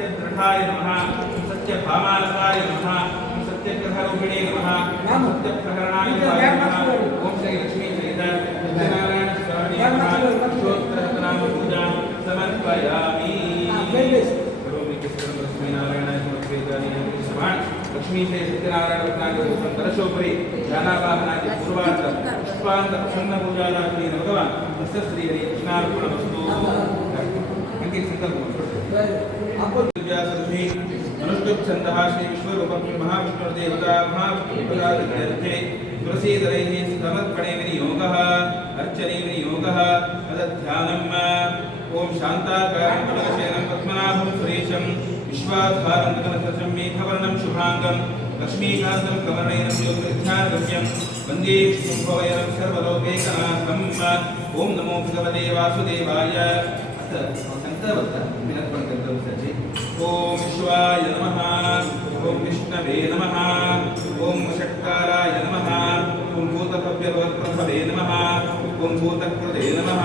सत्यदृढाय नमः सत्यभामालकाय नमः सत्यग्रहरूपिणे नमः सत्यप्रहरणाय नमः ओम श्री लक्ष्मी चरित सत्यनारायण स्वामी नमः स्तोत्रनाम पूजा समर्पयामि लक्ष्मी से सत्यनारायण रत्नाकर दरशोपरि ध्यानावाहनादि पूर्वार्थ पुष्पांत प्रसन्न पूजारात्रि भगवान श्री हरि कृष्णार्पणमस्तु अंकित संकल्प व्यासर्षि अनुष्टुप छन्दः श्री विश्वरूप महाविष्णु देवता महाविष्णुपदार्थे तुलसीदलैः समर्पणे विनियोगः अर्चने विनियोगः तदध्यानम् ओम शांताकारं कमलशयनं पद्मनाभं सुरेशं विश्वाधारं गगनसदृशं मेघवर्णं शुभांगं लक्ष्मीकान्तं कमलनयनं योगविद्यागम्यं वन्दे विष्णुभवयनं सर्वलोकैकनाथम् ओम नमो भगवते वासुदेवाय ओम विश्वाय नमः ओम विष्णवे नमः ओम षट्काराय नमः ओम भूतभव्यभवत्प्रभवे नमः ओम भूतकृते नमः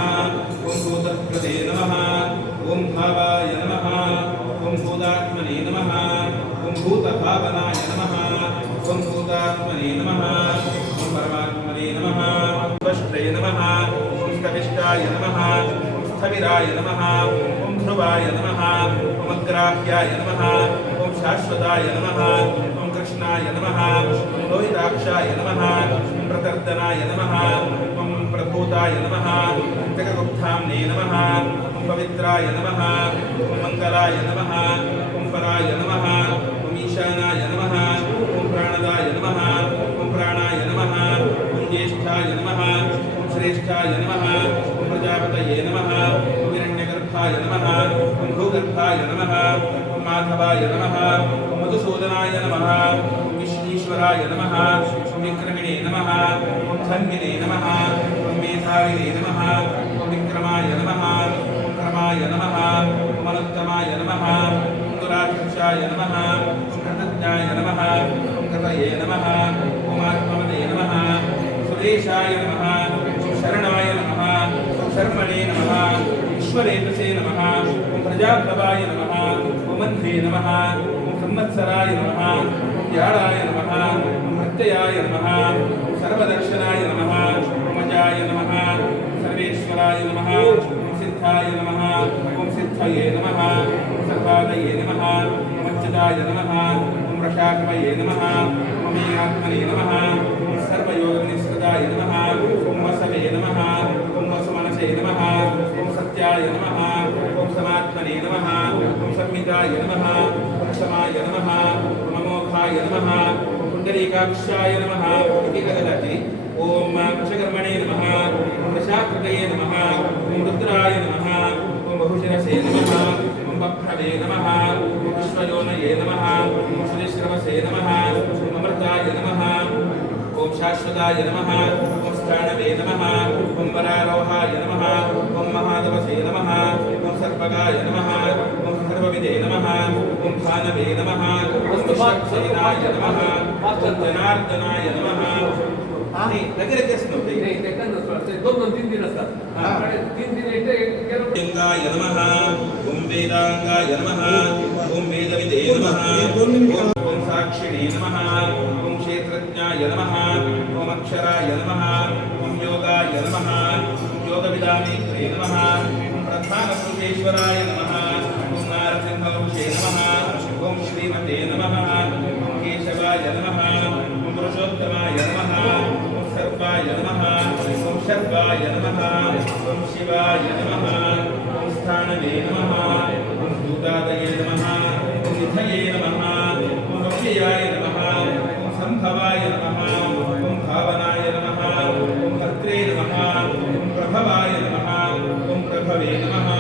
ओम भूतकृते नमः ओम भावाय नमः ओम भूतात्मने नमः ओम भूतभावनाय नमः ओम भूतात्मने नमः ओम परमात्मने नमः त्वष्ट्रे नमः ओम स्थविष्टाय नमः ओम स्थविराय नमः ओम ध्रुवाय नमः ओम अग्राह्याय नमः ओम शाश्वताय नमः ओम कृष्णाय नमः ओम लोहिताक्षाय नमः ओम प्रतर्दनाय नमः ओम प्रभूताय नमः ओम जगदुत्थाम्ने नमः ओम पवित्राय नमः ओम मंगलाय नमः ओम पराय नमः ओम ईशानाय नमः ओम प्राणदाय नमः ओम प्राणाय नमः ओम ज्येष्ठाय नमः ओम श्रेष्ठाय नमः ओम प्रजापतये नमः ओम हिरण्यगर्भाय नमः ओम भूगर्भाय नमः ओम माधवाय नमः ओम मधुसूदनाय नमः ओम विश्वेश्वराय नमः ओम विक्रमिणे नमः ओम धन्विने नमः ओम मेधाविने नमः ओम विक्रमाय नमः ओम क्रमाय नमः ओम अनुत्तमाय नमः ओम दुराधीशाय नमः ओम कृतज्ञाय नमः ओम कृतये नमः ओम आत्मवते नमः ओम सुरेशाय नमः ओम शरणाय नमः ओम शर्मणे नमः ईश्वरेतसे नमः ओम प्रजाप्रभाय नमः ओम मन्त्रे नमः ओम संवत्सराय नमः ओम व्याळाय नमः ओम प्रत्ययाय नमः ओम सर्वदर्शनाय नमः ओम अजाय नमः ओम सर्वेश्वराय नमः ओम सिद्धाय नमः ओम सिद्धये नमः ओम सर्वादये नमः ओम अच्युताय नमः ओम रशाकवये नमः ओम आत्मने नमः ओम सर्वयोगनिष्कृताय नमः ओम वसवे नमः ओम वसुमनसे नमः ओम सत्याय नमः ओम समात्मने नमः ओम संहिताय नमः ओम समाय नमः ओम अमोघाय नमः ओम पुण्डरीकाक्षाय नमः इति कथयति ओम वशकर्मणे नमः ओम वशाकृतये नमः ओम रुद्राय नमः ओम बहुशिरसे नमः ओम बभ्रवे नमः ओम विश्वयोनये नमः ओम श्रीश्रवसे नमः ओम अमृताय नमः ओम शाश्वताय नमः ओम स्थाणवे नमः ओम वरारोहाय नमः ओम महादवसे नमः ओम सर्वगाय नमः ओम सर्वविदे नमः ओम भानवे नमः ओम विश्वक्सेनाय नमः ओम जनार्दनाय नमः लगेच नाही दोन तीन दिन असतात तीन दिन लिंगाय नमः ओम वेदांगाय नमः ओम वेदविदे नमः ओम साक्षिणे नमः ओम क्षेत्रज्ञाय नमः ओम अक्षराय नमः ओम योगाय नमः ओम योगविदामीत्रे नमः ओम प्रधानपुरुषेश्वराय नमः ओम नारसिंहपुरुषे नमः ओम श्रीमते नमः ओम केशवाय नमः ओम पुरुषोत्तमाय नमः ओम सर्वाय नमः ओम शर्वाय नमः ओम शिवाय नमः ओम स्थानवे नमः ओम भूतादये नमः ओम निधये नमः ओम अव्ययाय नमः ओम संभवाय नमः ओम भावनाय नमः ओम भद्रे नमः ओम प्रभवाय नमः ओम प्रभवे नमः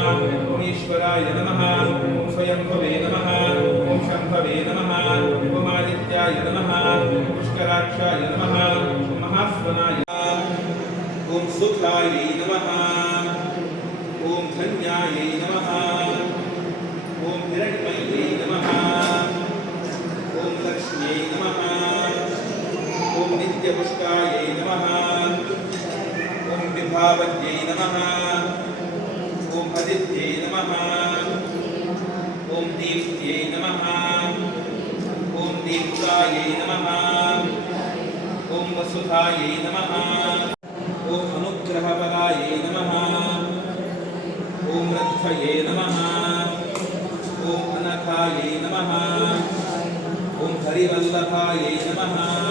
ओम ईश्वराय नमः ओम स्वयंभवे नमः ओम शंभवे नमः ओम आदित्याय नमः ओम पुष्कराक्षाय नमः ओम महास्वनाय ओम सुखायै नमः ओम धन्यायै नमः ओम हिरण्मये नमः ओम लक्ष्म्यै नमः ओम नित्यपुष्टायै नमः ओम विभावन्यै नमः ओम आदित्यै नमः ॐ दीप्त्यै नमः ॐ दीप्तायै नमः ॐ वसुधायै नमः ॐ अनुग्रहपदायै नमः ॐ रक्षये नमः ॐ अनघायै नमः ॐ हरिवल्लभायै नमः